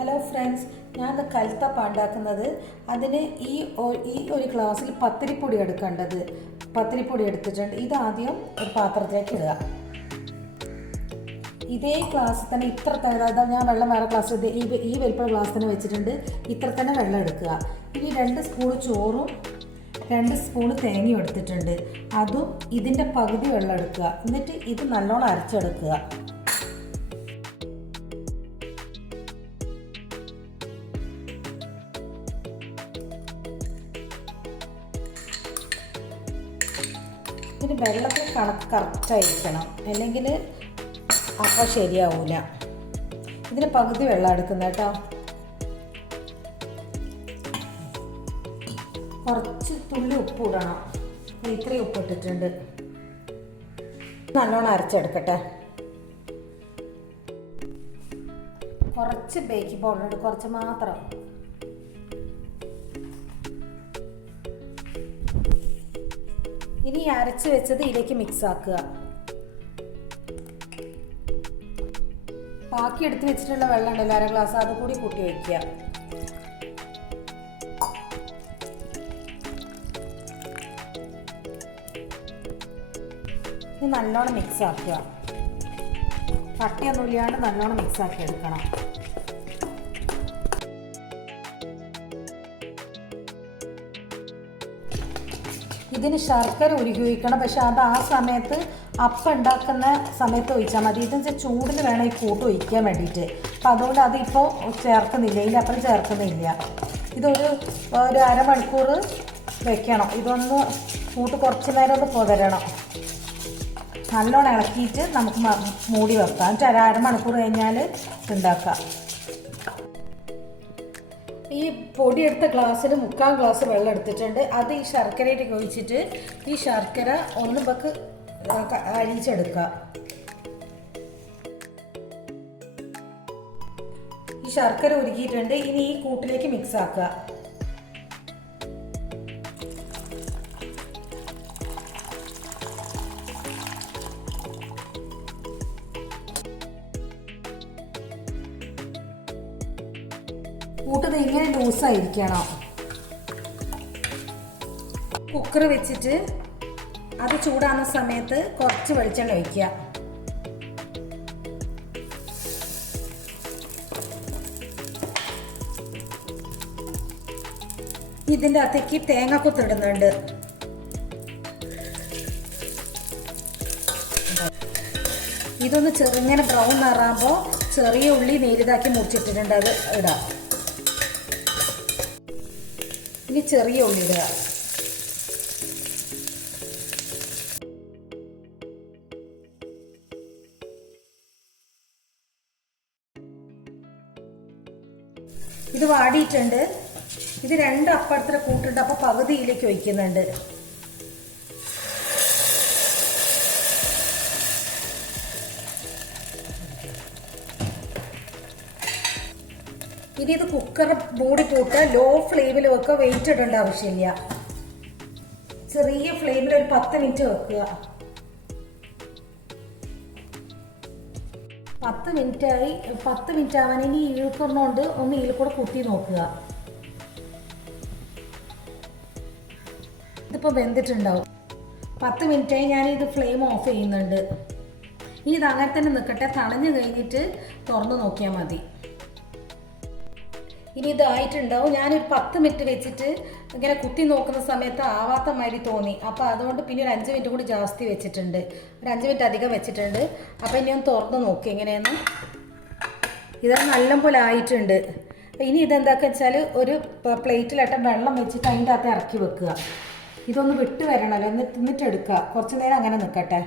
Hello friends, ഞാൻ കൽത്തപ്പം ഉണ്ടാക്കുന്നത്. അതിന് ഈ ഒരു ഗ്ലാസ്സിൽ പത്തിരിപ്പൊടി എടുക്കേണ്ടത്. പത്തിരിപ്പൊടി എടുത്തിട്ടുണ്ട്. ഇതാദ്യം ഒരു പാത്രത്തിലേക്ക് ഇടുക. ഇതേ ഗ്ലാസ് തന്നെ ഇത്ര തന്നെ ഞാൻ വെള്ളം വേറെ ഗ്ലാസ് ഈ വലിപ്പ ഗ്ലാസ് തന്നെ വെച്ചിട്ടുണ്ട്. ഇത്ര തന്നെ വെള്ളം എടുക്കുക. ഇനി 2 സ്പൂൺ ചോറും 2 സ്പൂൺ തേങ്ങയും എടുത്തിട്ടുണ്ട്. അതും ഇതിൻ്റെ പകുതി വെള്ളം എടുക്കുക. എന്നിട്ട് ഇത് നല്ലോണം അരച്ചെടുക്കുക. ഇതിന് വെള്ളത്തിൽ കണക്ക് കറക്റ്റായിരിക്കണം, അല്ലെങ്കിൽ അപ്പം ശരിയാവില്ല. ഇതിന് പകുതി വെള്ളം എടുക്കുന്ന കേട്ടോ. കുറച്ച് തുള്ളി ഉപ്പ് ഇടണം. ഇത്രയും ഉപ്പ് ഇട്ടിട്ടുണ്ട്. നല്ലോണം അരച്ചെടുക്കട്ടെ. കുറച്ച് ബേക്കിംഗ് പൗഡർ ഉണ്ട്, കുറച്ച് മാത്രം. ഇനി അരച്ച് വെച്ചത് ഇതിലേക്ക് മിക്സ് ആക്കുക. ബാക്കി എടുത്ത് വെച്ചിട്ടുള്ള വെള്ളം ഉണ്ടല്ലോ, 1/2 ഗ്ലാസ്, അത് കൂടി കൂട്ടി വയ്ക്കുക. ഇത് നല്ലോണം മിക്സ് ആക്കുക. കട്ടിയൊന്നും ഇല്ലാണ്ട് നല്ലോണം മിക്സ് ആക്കി എടുക്കണം. ഇതിന് ശർക്കര ഉരുക്കി ഒഴിക്കണം. പക്ഷെ അത് ആ സമയത്ത് അപ്പം ഉണ്ടാക്കുന്ന സമയത്ത് ഒഴിച്ചാൽ മതി. ഇതെന്ന് ചൂടിന് വേണം ഈ കൂട്ട് ഒഴിക്കാൻ വേണ്ടിയിട്ട്. അപ്പം അതുകൊണ്ട് അതിപ്പോൾ ചേർക്കുന്നില്ല, ഇതിലപ്പുറം ചേർക്കുന്നില്ല. ഇതൊരു 1/2 മണിക്കൂർ വെക്കണം. ഇതൊന്ന് കൂട്ട് കുറച്ച് നേരം ഒന്ന് പുതരണം. നല്ലോണം ഇളക്കിയിട്ട് നമുക്ക് മൂടി വെക്കാം. എന്നിട്ട് 1/2 മണിക്കൂർ കഴിഞ്ഞാൽ ഉണ്ടാക്കാം. ഈ പൊടിയെടുത്ത ഗ്ലാസ്സിൽ 3/4 ഗ്ലാസ് വെള്ളം എടുത്തിട്ടുണ്ട്. അത് ഈ ശർക്കരയിലേക്ക് ഒഴിച്ചിട്ട് ഈ ശർക്കര ഒന്ന് പക്ക് അരിച്ചെടുക്കുക. ഈ ശർക്കര ഉരുക്കിയിട്ടുണ്ട്. ഇനി ഈ കൂട്ടിലേക്ക് മിക്സ് ആക്കുക. കൂട്ടത് ഇങ്ങനെ ലൂസായിരിക്കണം. കുക്കർ വെച്ചിട്ട് അത് ചൂടാകുന്ന സമയത്ത് കുറച്ച് വെളിച്ചെണ്ണ ഒഴിക്കുക. ഇതിൻ്റെ അകത്തേക്ക് തേങ്ങാക്കൊത്ത് ഇടുന്നുണ്ട്. ഇതൊന്ന് ചെറുങ്ങനെ ബ്രൗൺ നിറാകുമ്പോൾ ചെറിയ ഉള്ളി നേരിതാക്കി മുറിച്ചിട്ടിട്ടുണ്ട്, അത് ഇടാം. ഇനി ചെറിയ ഉള്ളി ഇടുക. ഇത് വാടിയിട്ടുണ്ട്. ഇത് 2 അപ്പഴത്തിൽ കൂട്ടുണ്ട്. അപ്പോൾ പകുതിയിലേക്ക് ഒഴിക്കുന്നുണ്ട്. ഇനി ഇത് കുക്കർ മൂടി പോട്ട് ലോ ഫ്ലെയിമിൽ വെക്കുക. വെയിറ്റ് ഇടേണ്ട ആവശ്യമില്ല. ചെറിയ ഫ്ലെയിമിൽ ഒരു 10 മിനിറ്റ് വെക്കുക. 10 മിനിറ്റായി. 10 മിനിറ്റ് ആവാൻ ഇനി ഇഴുക്കുന്നതുകൊണ്ട് ഒന്ന് ഇതിൽ കൂടെ കുത്തി നോക്കുക. ഇതിപ്പോൾ വെന്തിട്ടുണ്ടാവും. 10 മിനിറ്റായി. ഞാനിത് ഫ്ലെയിം ഓഫ് ചെയ്യുന്നുണ്ട്. ഇനി ഇത് അങ്ങനെ തന്നെ നിൽക്കട്ടെ. തണഞ്ഞു കഴിഞ്ഞിട്ട് തുറന്ന് നോക്കിയാൽ മതി. ഇനി ഇതായിട്ടുണ്ടാവും. ഞാനൊരു 10 മിനിറ്റ് വെച്ചിട്ട് ഇങ്ങനെ കുത്തി നോക്കുന്ന സമയത്ത് ആവാത്ത മാതിരി തോന്നി. അപ്പോൾ അതുകൊണ്ട് പിന്നെ ഒരു 5 മിനിറ്റ് കൂടി ജാസ്തി വെച്ചിട്ടുണ്ട്. ഒരു 5 മിനിറ്റ് അധികം വെച്ചിട്ടുണ്ട്. അപ്പോൾ ഇനി ഒന്ന് തുറന്ന് നോക്കി എങ്ങനെയെന്ന്. ഇത് നല്ലപോലെ ആയിട്ടുണ്ട്. അപ്പോൾ ഇനി ഇതെന്താക്കുക വെച്ചാൽ ഒരു പ്ലേറ്റിലിട്ട് വെള്ളം വെച്ചിട്ട് അതിൻ്റെ അകത്ത് ഇറക്കി വെക്കുക. ഇതൊന്ന് വിട്ട് വരണമല്ലോ, എന്നിട്ട് എടുക്കുക. കുറച്ച് നേരം അങ്ങനെ നിൽക്കട്ടെ.